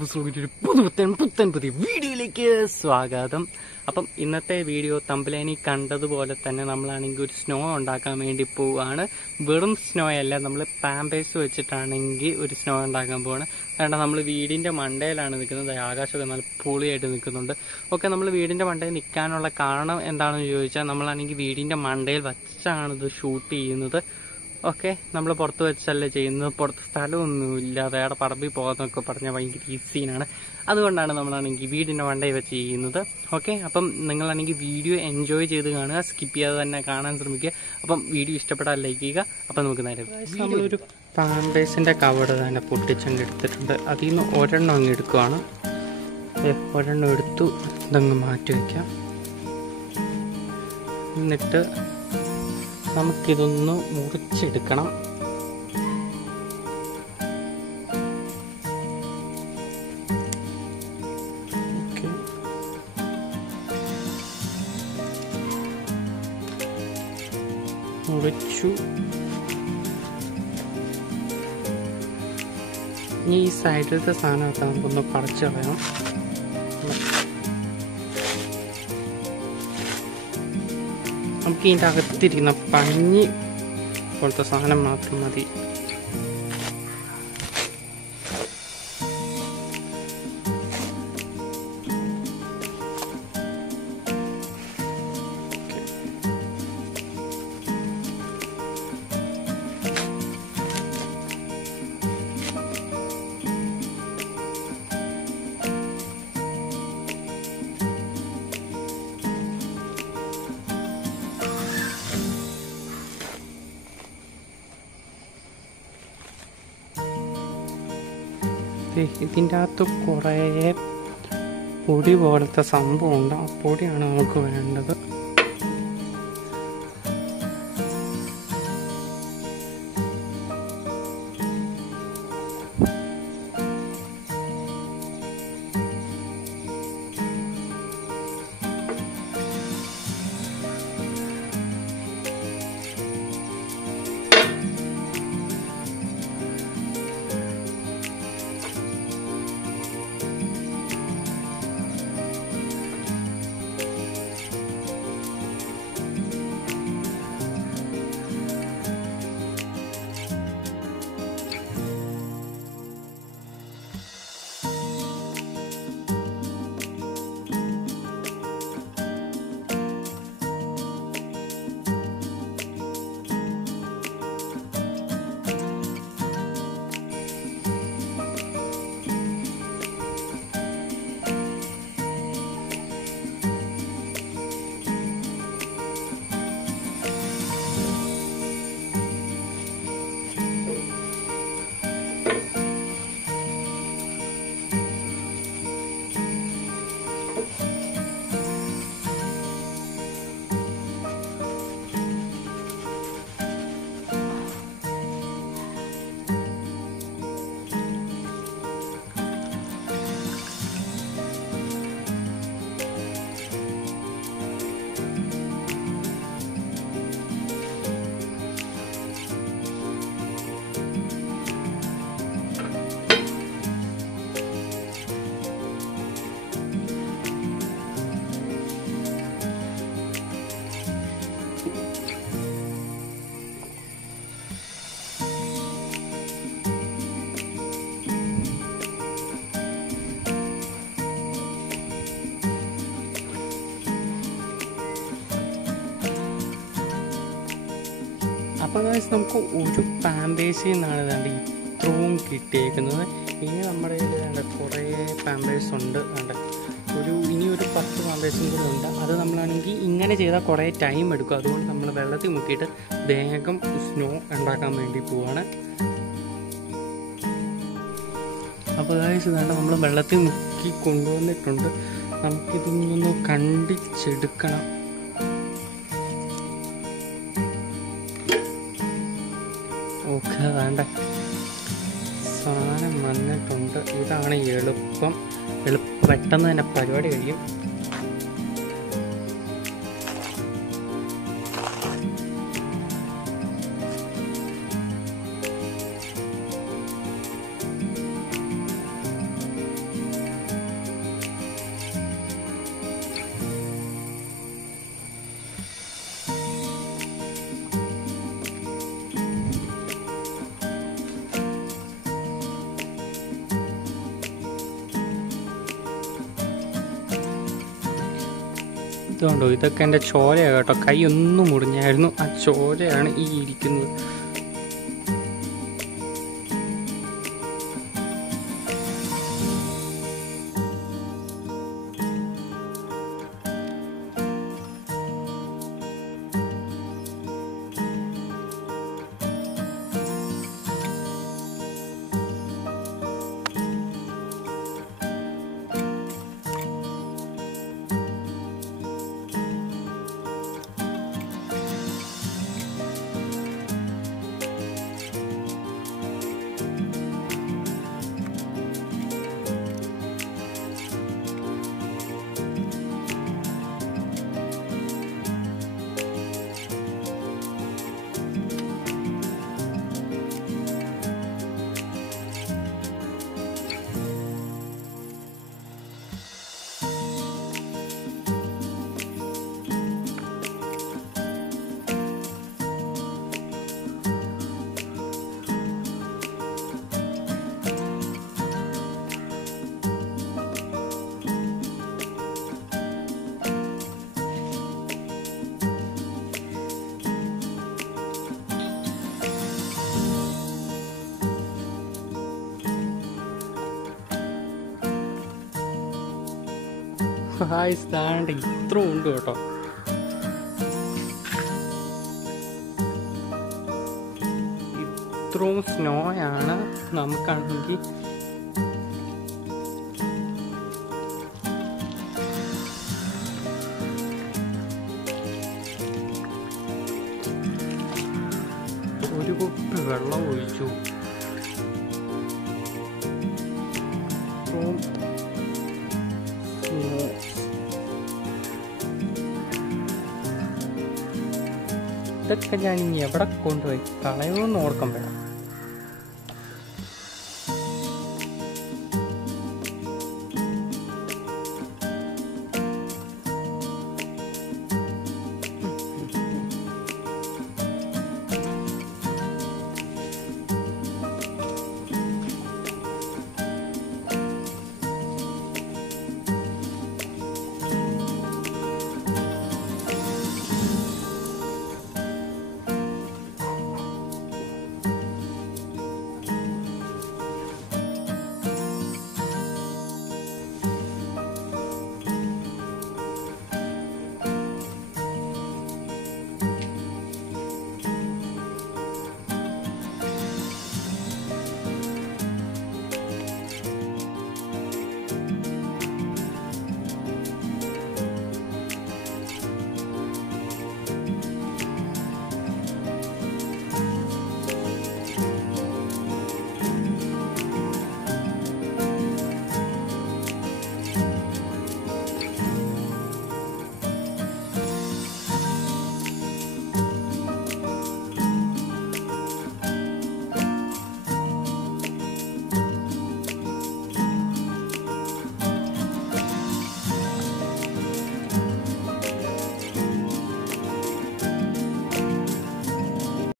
പുതിയ വീഡിയോയിലേക്ക് സ്വാഗതം. അപ്പം ഇന്നത്തെ വീഡിയോ തമ്പലൈനിൽ കണ്ടതുപോലെ തന്നെ നമ്മളാണെങ്കിൽ ഒരു സ്നോ ഉണ്ടാക്കാൻ വേണ്ടി പോവുകയാണ്. വെറും സ്നോ അല്ല, നമ്മൾ പാമ്പേഴ്സ് വെച്ചിട്ടാണെങ്കിൽ ഒരു സ്നോ ഉണ്ടാക്കാൻ പോവാണ്. കാരണം നമ്മൾ വീടിൻ്റെ മണ്ടയിലാണ് നിൽക്കുന്നത്. ആകാശമൊക്കെ നല്ല പൊളിയായിട്ട് നിൽക്കുന്നുണ്ട്. ഓക്കെ, നമ്മൾ വീടിൻ്റെ മണ്ടയിൽ നിൽക്കാനുള്ള കാരണം എന്താണെന്ന് ചോദിച്ചാൽ, നമ്മളാണെങ്കിൽ വീടിൻ്റെ മണ്ടയിൽ വച്ചാണ് ഇത് ഷൂട്ട് ചെയ്യുന്നത്. ഓക്കെ, നമ്മൾ പുറത്ത് വെച്ചല്ലേ ചെയ്യുന്നത്. പുറത്ത് സ്ഥലമൊന്നുമില്ല, വേറെ പറമ്പിൽ പോകാമെന്നൊക്കെ പറഞ്ഞാൽ ഭയങ്കര ഈസീനാണ്. അതുകൊണ്ടാണ് നമ്മളാണെങ്കിൽ വീടിൻ്റെ മണ്ടയിൽ വെച്ച് ചെയ്യുന്നത്. ഓക്കെ, അപ്പം നിങ്ങളാണെങ്കിൽ വീഡിയോ എൻജോയ് ചെയ്ത് കാണുക, സ്കിപ്പ് ചെയ്യാതെ തന്നെ കാണാൻ ശ്രമിക്കുക. അപ്പം വീഡിയോ ഇഷ്ടപ്പെട്ടാൽ ലൈക്ക് ചെയ്യുക. അപ്പം നമുക്ക് നേരെ നമ്മളൊരു പാമ്പേഴ്സിൻ്റെ കവറ് തന്നെ പൊട്ടിച്ചങ്ങ് എടുത്തിട്ടുണ്ട്. അതിൽ നിന്ന് ഒരെണ്ണം അങ്ങ് എടുക്കുവാണ്. ഒരെണ്ണം എടുത്തു ഇതങ്ങ് മാറ്റി വയ്ക്കാം. എന്നിട്ട് നമുക്കിതൊന്ന് മുറിച്ചെടുക്കണം. ഓക്കെ, മുറിച്ചു. ഇനി ഈ സൈഡിലത്തെ സാധനമൊക്കെ നമുക്കൊന്ന് പറിച്ചു കളയണം. നമുക്ക് ഇതിൻ്റെ അകത്തിരിക്കുന്ന പഞ്ഞി പോലത്തെ സാധനം മാത്രം മതി. ഇതിൻ്റെ അകത്ത് കുറേ പൊടി പോലത്തെ സംഭവമുണ്ട്. ആ പൊടിയാണ് നമുക്ക് വേണ്ടത്. അപ്പോൾ നമുക്ക് ഒരു പാമ്പേഴ്സിൽ നിന്നാണ് വേണ്ട ഇത്രയും കിട്ടിയേക്കുന്നത്. ഇനി നമ്മുടെ കയ്യിൽ വേണ്ട കുറേ പാമ്പേഴ്സ് ഉണ്ട്. വേണ്ട ഇനിയൊരു 10 പാമ്പേഴ്സും കൂടെ ഉണ്ട്. അത് നമ്മളാണെങ്കിൽ ഇങ്ങനെ ചെയ്താൽ കുറേ ടൈം എടുക്കും. അതുകൊണ്ട് നമ്മൾ വെള്ളത്തിൽ മുക്കിയിട്ട് വേഗം സ്നോ ഉണ്ടാക്കാൻ വേണ്ടി പോവാണ്. അപ്പോൾ വേണ്ട നമ്മൾ വെള്ളത്തിൽ മുക്കി കൊണ്ടുവന്നിട്ടുണ്ട്. നമുക്കിതൊന്ന് കണ്ടിച്ചെടുക്കണം. ഓക്കെ, വേണ്ട സാധനം വന്നിട്ടുണ്ട്. ഇതാണ് എളുപ്പം പെട്ടെന്ന് തന്നെ പരിപാടി കഴിയും. ഇതുകൊണ്ടോ, ഇതൊക്കെ എൻ്റെ ചോരയാണ് കേട്ടോ. കൈ ഒന്നും മുറിഞ്ഞായിരുന്നു, ആ ചോരയാണ് ഈ ഇരിക്കുന്നത്. ാണ്ട് ഇത്ര ഉണ്ട് കേട്ടോ. ഇത്രയും സ്നോയാണ് നമുക്കാണെങ്കിൽ. ഒരു കുപ്പി വെള്ളം ഒഴിച്ചു. ഇതൊക്കെ ഞാൻ ഇനി എവിടെ കൊണ്ടുപോയി കളയുമെന്ന് ഓർക്കാൻ വേണം.